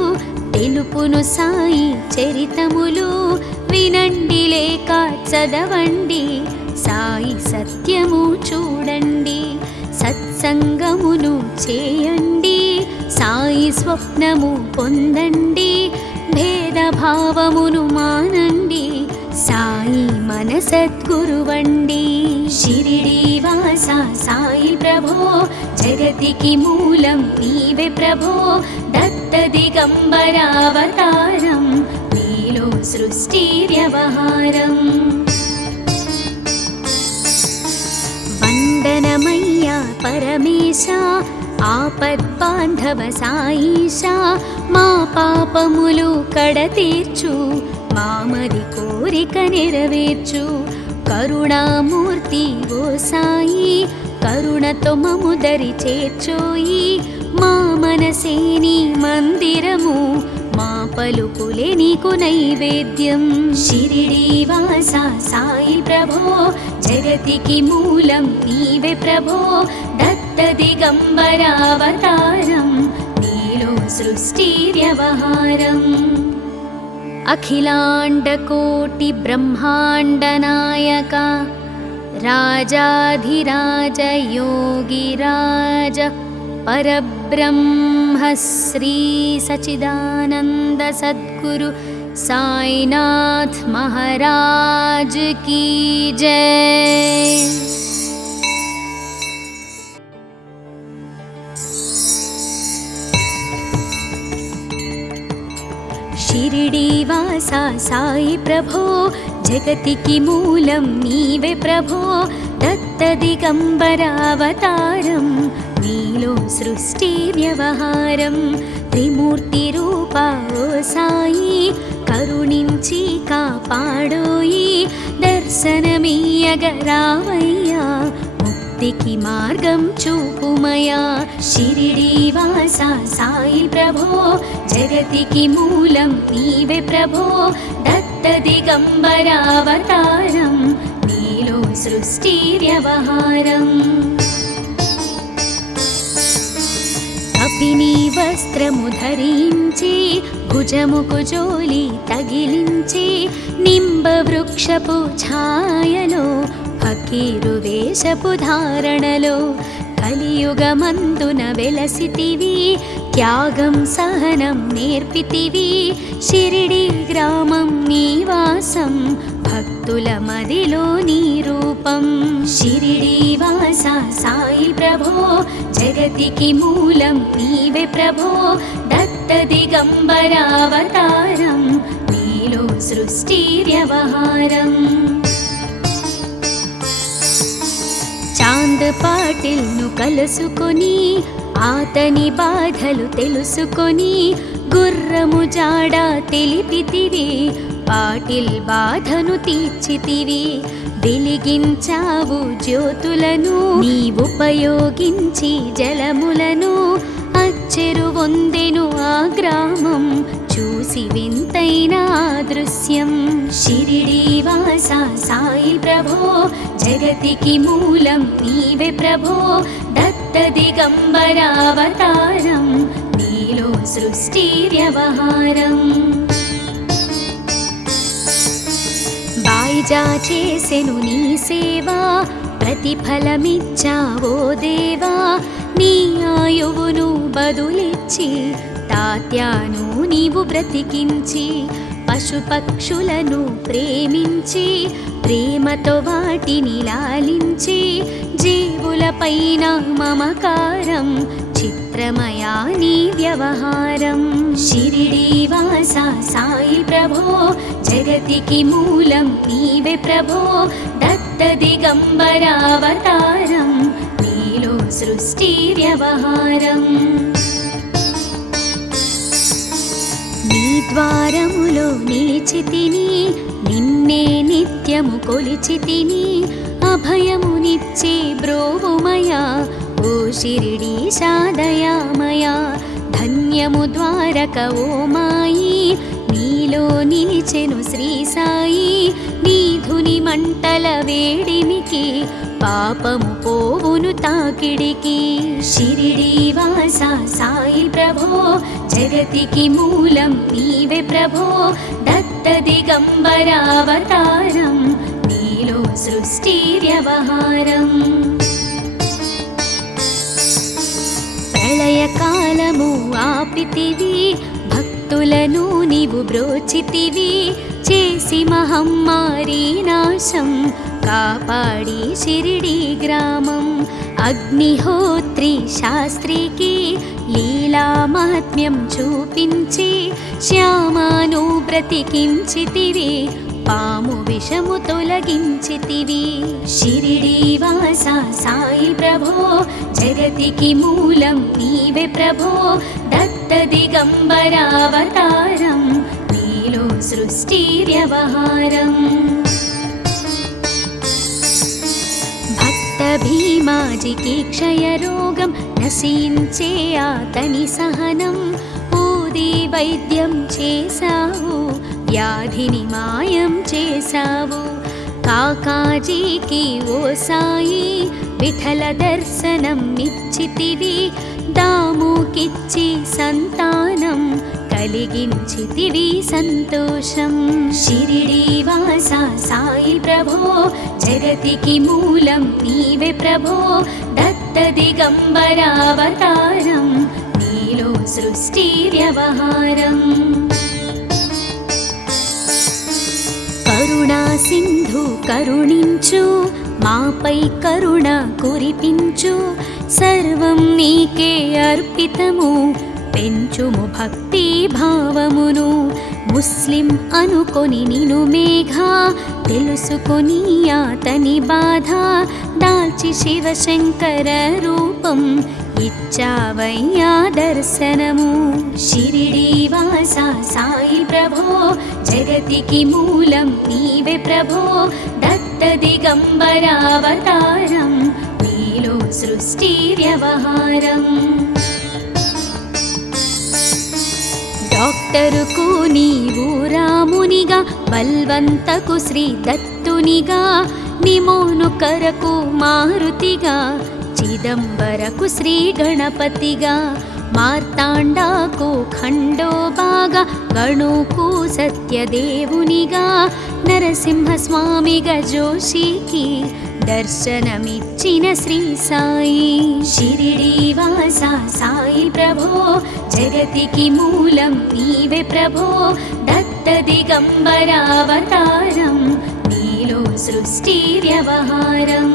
తెలుపును సాయి చరితములు. వినండి లేక చదవండి సాయి సత్యము చూడండి. సత్సంగమును చేయండి సాయి స్వప్నము పొందండి. భేదభావమును మానండి సాయి మన సద్గురువండి. షిరిడి వాస సాయి ప్రభో జగతికి మూలం నీవే ప్రభో దత్త దిగంబరావతారం నీలో సృష్టి వ్యవహారం. వందనమయ్యా పరమేశ ఆపద్బాంధవ సాయిష మా పాపములు కడతీర్చు మామది కోరిక నెరవేర్చు. కరుణామూర్తి ఓ సాయి కరుణతో మము దరి చేర్చోయి. మా మనసే నీ మందిరము మా పలుకులే నీకు నైవేద్యం. షిరిడి వాస సాయి ప్రభో జగతికి మూలం నీవే ప్రభో దత్త దిగంబరావతారం నీలో సృష్టి వ్యవహారం. అఖిలాండకోటి బ్రహ్మాండ నాయక రాజాధిరాజ యోగిరాజ పరబ్రహ్మ శ్రీ సచిదానంద సద్గురు సాయినాథ్ మహారాజ్ కీ జై. శ్రీవాస సాయి ప్రభో జగతికి మూలం నీవే ప్రభో దత్త దిగంబర అవతారం నీలో సృష్టి వ్యవహారం త్రిమూర్తి రూపా ఓ సాయి కరుణించి కాపాడోయి దర్శనమీయగరావయ్యా ముక్తికి మార్గం చూపుమయా షిరిడి వాస సాయి ప్రభో జగతికి మూలం నీవే ప్రభో దత్త దిగంబర అవతారం నీలో సృష్టి వ్యవహారం కపిని వస్త్రము ధరించి భుజముకు జోలి తగిలించి నింబ వృక్షపు ఛాయలో ఫకీరు వేషపు ధారణలో కలియుగమందున వెలసితివి త్యాగం సహనం నేర్పితివి షిరిడి గ్రామం నీవాసం భక్తుల మదిలో నీ రూపం షిరిడి వాస సాయి ప్రభో జగతికి మూలం నీవే ప్రభో దత్త దిగంబర అవతారం నీలో సృష్టి వ్యవహారం చాంద్ పాటిల్ను కలుసుకొని ఆతని బాధలు తెలుసుకొని గుర్రము జాడ తెలిపితివి పాటిల్ బాధను తీర్చితివి వెలిగించావు జ్యోతులను నీ ఉపయోగించి జలములను అచ్చెరు వందెను ఆ గ్రామం చూసి వింతైన దృశ్యం షిరిడి వాస సాయి ప్రభో జగతికి మూలం నీవే ప్రభో దత్త దిగంబర అవతారం నీలో సృష్టి వ్యవహారం బాయిజా చేసెను నీ సేవా ప్రతిఫలమిచ్చావో దేవా నీ ఆయువును బదులిచ్చి తాత్యాను నీవు బ్రతికించి పశుపక్షులను ప్రేమించి ప్రేమతో వాటిని లాలించి జీవులపైన మమకారం చిత్రమయా నీ వ్యవహారం షిరిడి వాస సాయి ప్రభో జగతికి మూలం నీవే ప్రభో దత్త దిగంబర అవతారం నీలో సృష్టి వ్యవహారం నీ ద్వారములో నిలిచితిని నిన్నే నిత్యము కొలిచితిని అభయమునిచ్చే బ్రోవుమయా ఓ షిరిడీశా దయామయా ధన్యము ద్వారక ఓ మాయి నీలో నిలిచెను శ్రీ సాయి నీ ధుని మంటల వేడిమికి పాపము పోవును తాకిడికి షిరిడి వాస సాయి ప్రభో జగతికి మూలం నీవే ప్రభో దత్త దిగంబర అవతారం నీలో సృష్టి వ్యవహారం ప్రళయకాలము ఆపితివి భక్తులను నీవు బ్రోచితివి చేసి మహమ్మారి నాశం కాపాడి షిరిడి గ్రామం అగ్నిహోత్రి శాస్త్రికి లీలా మహాత్మ్యం చూపించి శ్యామాను బ్రతికించితివి పాము విషము తొలగించితివి షిరిడి వాస సాయి ప్రభో జగతికి మూలం నీవే ప్రభో దత్త దిగంబర అవతారం నీలో సృష్టి వ్యవహారం భక్త భీమాజికి క్షయరోగం నశించే ఆతని సహనం ఊది వైద్యం చేశావు వ్యాధిని మాయం చేశావు కాకాజీకి ఓ సాయి విఠల దర్శనం నిచ్చితివి దాముకిచ్చి సంతానం కలిగించితివి సంతోషం షిరిడి వాస సాయి ప్రభో జగతికి మూలం నీవే ప్రభో దత్త దిగంబర అవతారం నీలో సృష్టి వ్యవహారం కరుణా సింధు కరుణించు మాపై కరుణ కురిపించు సర్వం నీకే అర్పితము పెంచుము భక్తి భావమును ముస్లిం అనుకొని నిను మేఘ తెలుసుకొని అతని బాధ దాల్చి శివశంకర రూపం ఇచ్చావయ్యా దర్శనము. షిరిడి వాస సాయి ప్రభో జగతికి మూలం నీవే ప్రభో దత్త దిగంబరావతారం నీలో సృష్టి వ్యవహారం. డాక్టరుకు నీవు రామునిగా బల్వంతకు శ్రీ దత్తునిగా నిమోను కరకు మారుతిగా చిదంబరకు శ్రీ గణపతిగా మార్తాండాకు ఖండోబాగా గణుకు సత్యదేవునిగా నరసింహస్వామిగా జోషికి దర్శనమిచ్చిన శ్రీ సాయి. షిరిడి వాస సాయి ప్రభో జగతికి మూలం నీవే ప్రభో దత్త దిగంబరావతారం నీలో సృష్టి వ్యవహారం.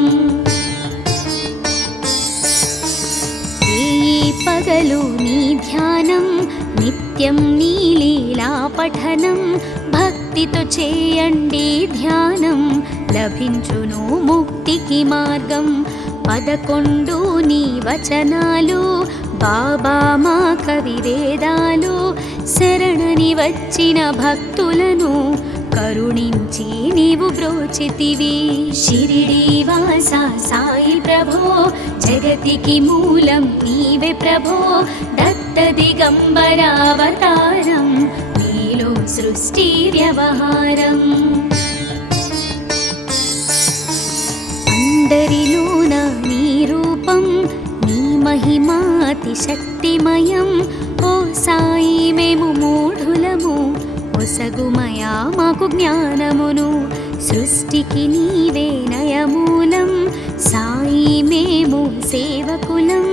పగలు నీ ధ్యానం నిత్యం నీ లీలా పఠనం భక్తితో చేయండి ధ్యానం లభించును ముక్తికి మార్గం. 11 నీ వచనాలు బాబా మా కవివేదాలు శరణని వచ్చిన భక్తులను కరుణించి నీవు బ్రోచితివి. షిరిడి వాస సాయి ప్రభో జగతికి మూలం నీవే ప్రభో దత్త దిగంబరావతారం నీలో సృష్టి వ్యవహారం. అందరిలోన నీ రూపం నీ మహిమాతి శక్తిమయం. ఓ సాయి మేము మూఢులము ఒసగుమయా మాకు జ్ఞానమును సృష్టికి నీవే నయమూలం. సాయి మేము సేవకులం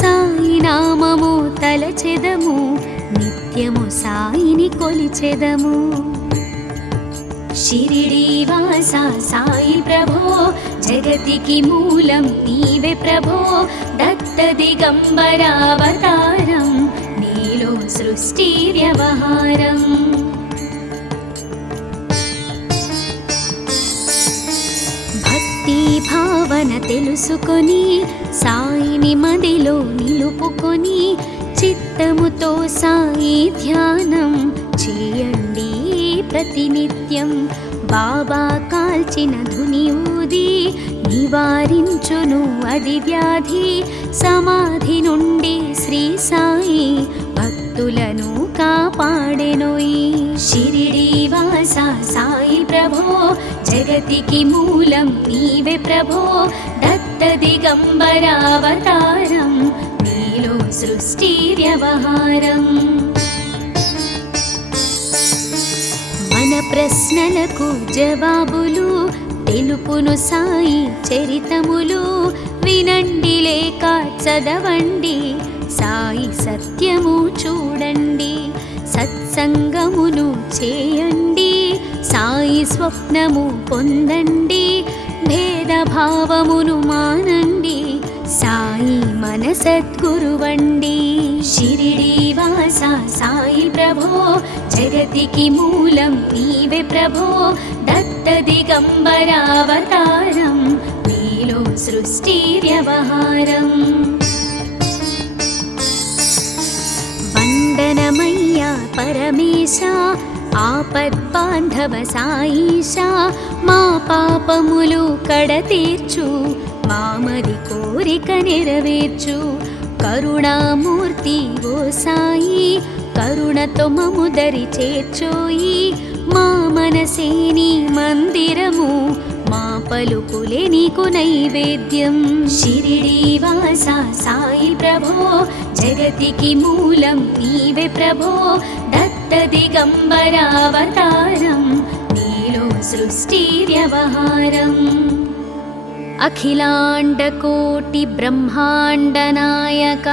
సాయి నామము తలచెదము నిత్యము సాయిని కొలిచెదము. షిరిడి వాస సాయి ప్రభో జగతికి మూలం నీవే ప్రభో దత్త దిగంబరావతారం నీలో సృష్టి వ్యవహారం. భక్తి భావన తెలుసుకొని సాయిని మదిలో నిలుపుకొని చిత్తముతో సాయి ధ్యానం చేయండి ప్రతినిత్యం. బాబా కాల్చిన ధుని ఊది నివారించును అది వ్యాధి. సమాధి నుండి శ్రీ సాయి భక్తులను కాపాడెనోయి. షిరిడి వాస సాయి ప్రభో జగతికి మూలం నీవే ప్రభో దత్త దిగంబరావతారం నీలో సృష్టి వ్యవహారం. మన ప్రశ్నలకు జవాబులు తెలుపును సాయి చరితములు వినండి లేక చదవండి సాయి సత్యము చూడండి. సత్సంగమును చేయండి సాయి స్వప్నము పొందండి. భేదభావమును మానండి సాయి మన సద్గురువండి. షిరిడి వాస సాయి ప్రభో జగతికి మూలం నీవే ప్రభో దత్త దిగంబరావతారం నీలో సృష్టి వ్యవహారం. వందనమయ్యా పరమేశ ఆపద్బాంధవ సాయిష మా పాపములు కడతీర్చు మామది కోరిక నెరవేర్చు. కరుణామూర్తి ఓ సాయి కరుణతో మము దరి చేర్చోయి. మా మనసే నీ మందిరము మా పలుకులే నీకు నైవేద్యం. షిరిడి వాస సాయి ప్రభో జగతికి మూలం నీవే ప్రభో దత్త దిగంబరావతారం నీలో సృష్టి వ్యవహారం. అఖిలాండకోటి బ్రహ్మాండ నాయక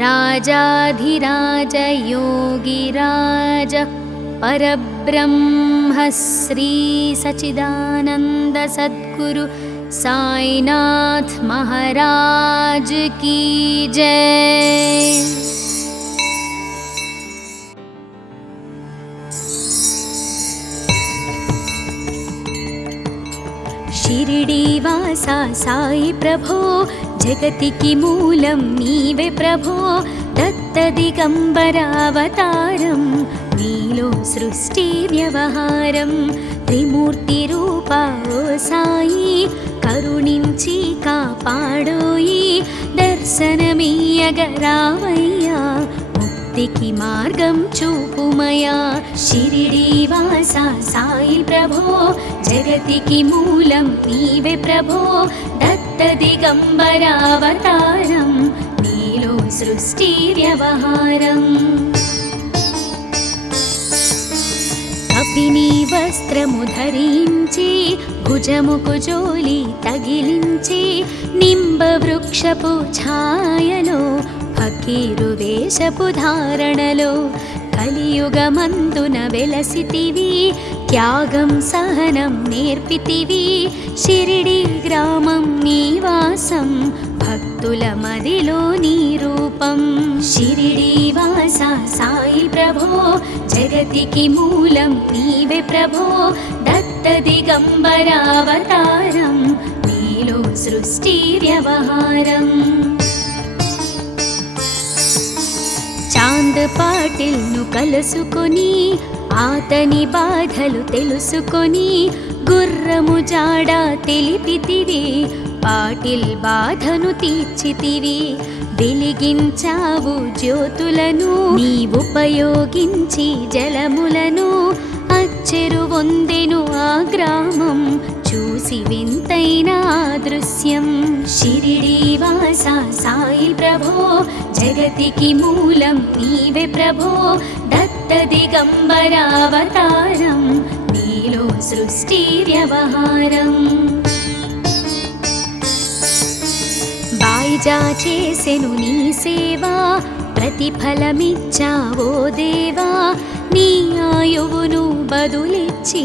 రాజాధిరాజ యోగిరాజ పరబ్రహ్మ శ్రీ సచిదానంద సద్గురు సాయినాథ్ మహారాజ్ की जय. షిరిడీవాసా సాయి ప్రభో జగతికి మూలం నీవే ప్రభో దత్త దిగంబర అవతారం నీలో సృష్టి వ్యవహారం త్రిమూర్తి రూపా ఓ సాయి కరుణించి కాపాడోయి దర్శనమీయగరావయ్యా ముక్తికి మార్గం చూపుమయా షిరిడీవాసా సాయి ప్రభో జగతికి మూలం నీవే ప్రభో దత్త దిగంబర అవతారం నీలో సృష్టి వ్యవహారం కపిని వస్త్రము ధరించి భుజముకు జోలి తగిలించి నింబ వృక్షపు ఛాయలో ఫకీరు వేషపు ధారణలో కలియుగమందున వెలసితివి త్యాగం సహనం నేర్పితివి షిరిడి గ్రామం నివాసం భక్తుల మదిలో నీ రూపం షిరిడీవాసా సాయి ప్రభో జగతికి మూలం నీవే ప్రభో దత్త దిగంబర అవతారం నీలో సృష్టి వ్యవహారం చాంద్ పాటిల్ను కలుసుకొని ఆతని బాధలు తెలుసుకొని గుర్రము జాడ తెలిపితివి పాటిల్ బాధను తీర్చితివి వెలిగించావు జ్యోతులను నీ ఉపయోగించి జలములను అచ్చెరు వందెను ఆ గ్రామం చూసి వింతైన దృశ్యం షిరిడీవాసా సాయి ప్రభో జగతికి మూలం నీవే ప్రభో దత్త దిగంబర అవతారం నీలో సృష్టి వ్యవహారం బాయిజా చేసెను నీ సేవా ప్రతిఫలమిచ్చావో దేవా నీ ఆయువును బదులిచ్చి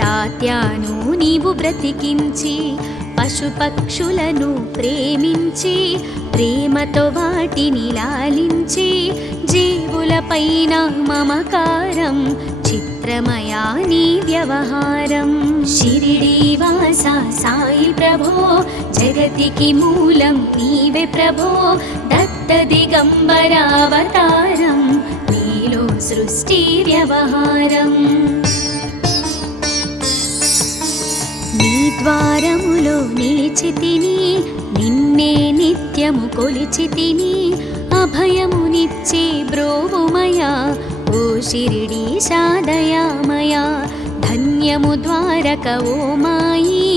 తాత్యాను నీవు బ్రతికించి పశుపక్షులను ప్రేమించి ప్రేమతో వాటిని లాలించి జీవులపైన మమకారం చిత్రమయా నీ వ్యవహారం షిరిడీవాసా సాయి ప్రభో జగతికి మూలం నీవే ప్రభో దత్త దిగంబర అవతారం నీలో సృష్టి వ్యవహారం నీ ద్వారములో నిలిచితిని నిన్నే నిత్యము కొలిచితిని అభయమునిచ్చే బ్రోవుమయా ఓ షిరిడీశా దయామయా ధన్యము ద్వారక ఓ మాయి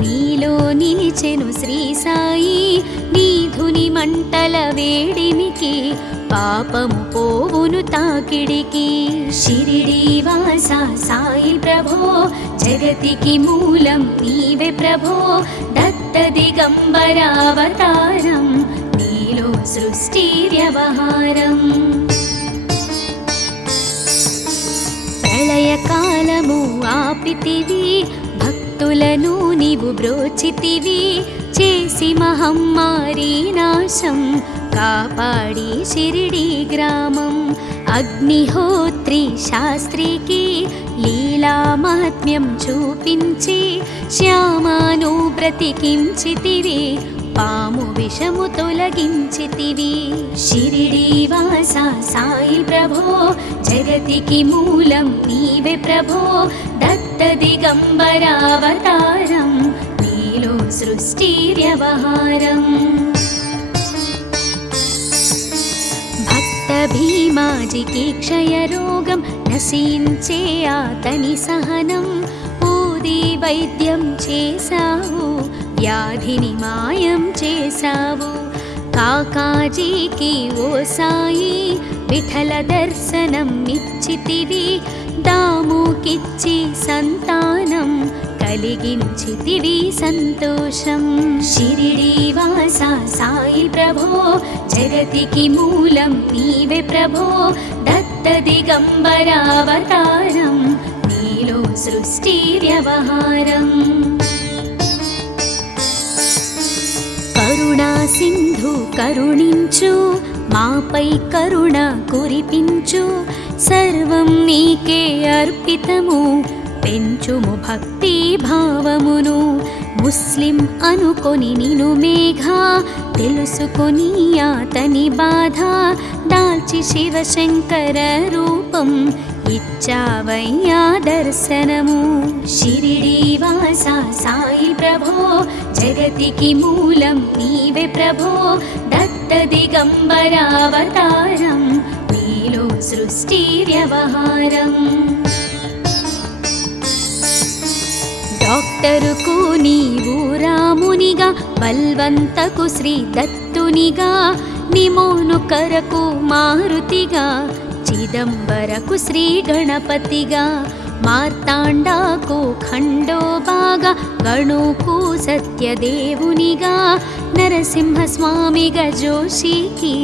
నీలో నిలిచెను శ్రీ సాయి నీధుని మంటల వేడిమికి పాపము పోవును తాకిడికి షిరిడీవాసా సాయి ప్రభో జగతికి మూలం నీవే ప్రభో దత్త దిగంబర అవతారం నీలో సృష్టి వ్యవహారం ప్రళయకాలము ఆపితివి భక్తులను నీవు బ్రోచితివి చేసి మహమ్మారి నాశం కాపాడి షిరిడి గ్రామం అగ్నిహోత్రి శాస్త్రికి లీలా మహాత్మ్యం చూపించి శ్యామాను బ్రతికించితివి పాము విషము తొలగించితివి షిరిడీవాసా సాయి ప్రభో జగతికి మూలం నీవే ప్రభో దత్త దిగంబర అవతారం నీలో సృష్టి వ్యవహారం భక్త భీమాజికి క్షయరోగం నశించే ఆతని సహనం ఊది వైద్యం చేశావు వ్యాధిని మాయం చేశావు కాకాజీకి ఓ సాయి విఠల దర్శనం ఇచ్చితివి దాముకిచ్చి సంతానం కలిగించితివి సంతోషం షిరిడీవాసా సాయి ప్రభో జగతికి మూలం నీవే ప్రభో దత్త దిగంబర అవతారం నీలో సృష్టి వ్యవహారం కరుణా సింధు కరుణించు మాపై కరుణ కురిపించు సర్వం నీకే అర్పితము పెంచుము భక్తి భావమును ముస్లిం అనుకొని నిను మేఘా తెలుసుకొని అతని బాధ దాల్చి శివశంకర రూపం ఇచ్చావయ్యా దర్శనము షిరిడి వాసా సాయి ప్రభో జగతికి మూలం నీవే ప్రభో దత్త దిగంబరావతారం నీలో సృష్టి వ్యవహారం డాక్టరుకు నీవు రామునిగా బల్వంతకు శ్రీ దత్తునిగా నిమోనుకరకు మారుతిగా చిదంబరకు శ్రీ గణపతిగా మార్తాండాకు ఖండోబాగా గణుకు సత్యదేవునిగా నరసింహస్వామిగా జోషికి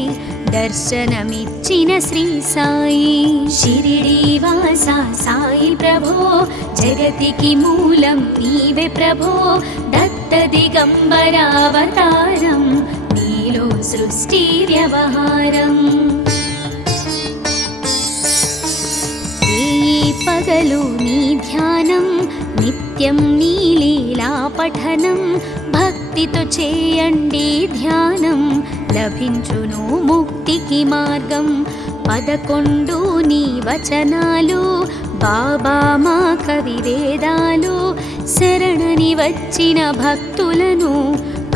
దర్శనమిచ్చిన శ్రీ సాయి షిరిడి వాసా సాయి ప్రభో జగతికి మూలం నీవే ప్రభో దత్త దిగంబరావతారం నీలో సృష్టి వ్యవహారం పగలు నీ ధ్యానం నిత్యం నీ లీలా పఠనం భక్తితో చేయండి ధ్యానం లభించును ముక్తికి మార్గం 11 నీ వచనాలు బాబా మా కవి వేదాలు శరణని వచ్చిన భక్తులను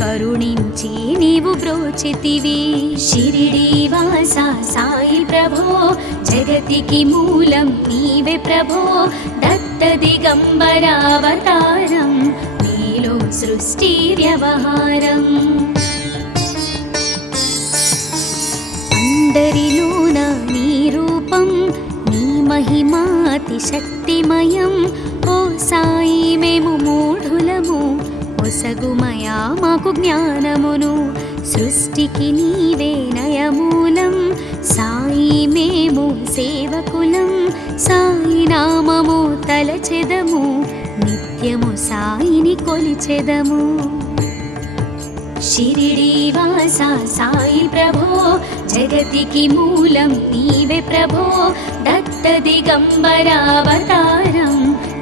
కరుణించి నీవు బ్రోచితివి షిరిడి వాసా సాయి ప్రభో జగతికి మూలం నీవే ప్రభో దత్త దిగంబరావతారం నీలో సృష్టి వ్యవహారం అందరిలోన నీ రూపం నీ మహిమా అతి శక్తిమయం ఓ సాయి మేము మూఢులము ఒసగుమయా మాకు జ్ఞానమును సృష్టికి నీవే నయమూలం సాయి మేము సేవకులం సాయి నామము తలచెదము నిత్యము సాయిని కొలిచెదము షిరిడి వాసా సాయి ప్రభో జగతికి మూలం నీవే ప్రభో దత్త దిగంబరావతారం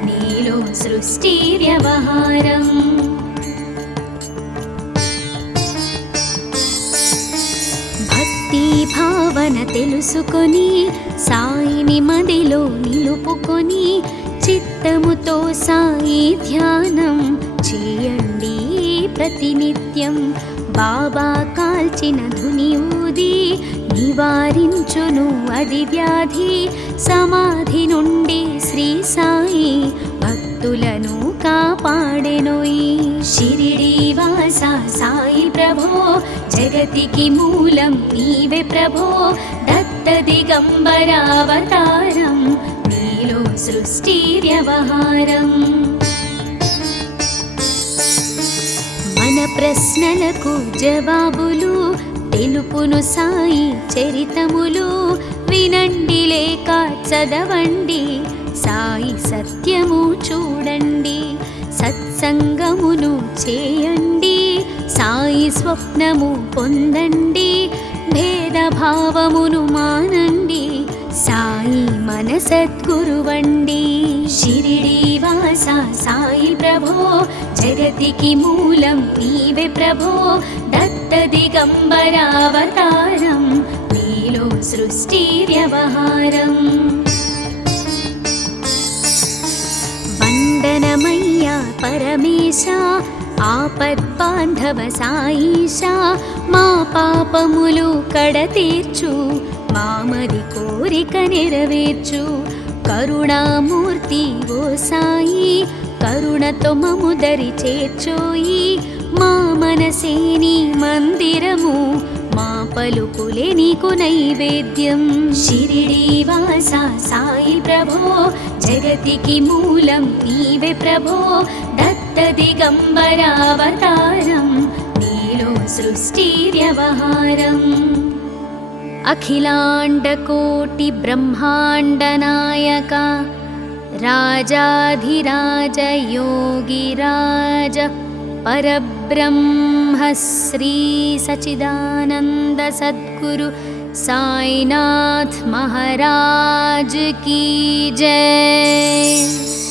నీలో సృష్టి వ్యవహారం భక్తి భావన తెలుసుకొని సాయిని మదిలో నిలుపుకొని చిత్తముతో సాయి ధ్యానం చేయండి ప్రతినిత్యం బాబా కాల్చిన ధుని ఊది నివారించును అది వ్యాధి సమాధి నుండి శ్రీ సాయి భక్తులను కాపాడెనోయి షిరిడి వాసా సాయి ప్రభో జగతికి మూలం నీవే ప్రభో దత్త దిగంబరావతారం నీలో సృష్టి వ్యవహారం మన ప్రశ్నలకు జవాబులు తెలుపును సాయి చరితములు వినండి లేక చదవండి సాయి సత్యము చూడండి సత్సంగమును చేయండి సాయి స్వప్నము పొందండి భేదభావమును మానండి సాయి మన సద్గురువండి షిరిడి వాసా సాయి ప్రభో జగతికి మూలం నీవే ప్రభో దత్త దిగంబరావతారం నీలో సృష్టి వ్యవహారం వందనమయ్యా పరమేశ ఆపద్బాంధవ సాయిషా మా పాపములు కడతీర్చు మామది కోరిక నెరవేర్చు కరుణామూర్తి ఓ సాయి కరుణతో మము దరి చేర్చోయి మా మనసే నీ మందిరము మా పలుకులే నీకు నైవేద్యం షిరిడి వాసా సాయి ప్రభో జగతికి మూలం నీవే ప్రభో దత్త దిగంబరావతారం నీలో సృష్టి వ్యవహారం అఖిలాండకోటి బ్రహ్మాండ నాయక రాజాధిరాజ యోగిరాజ పరబ్రహ్మ శ్రీ సచిదానంద సద్గురు సాయినాథ్ మహారాజ్ की जय।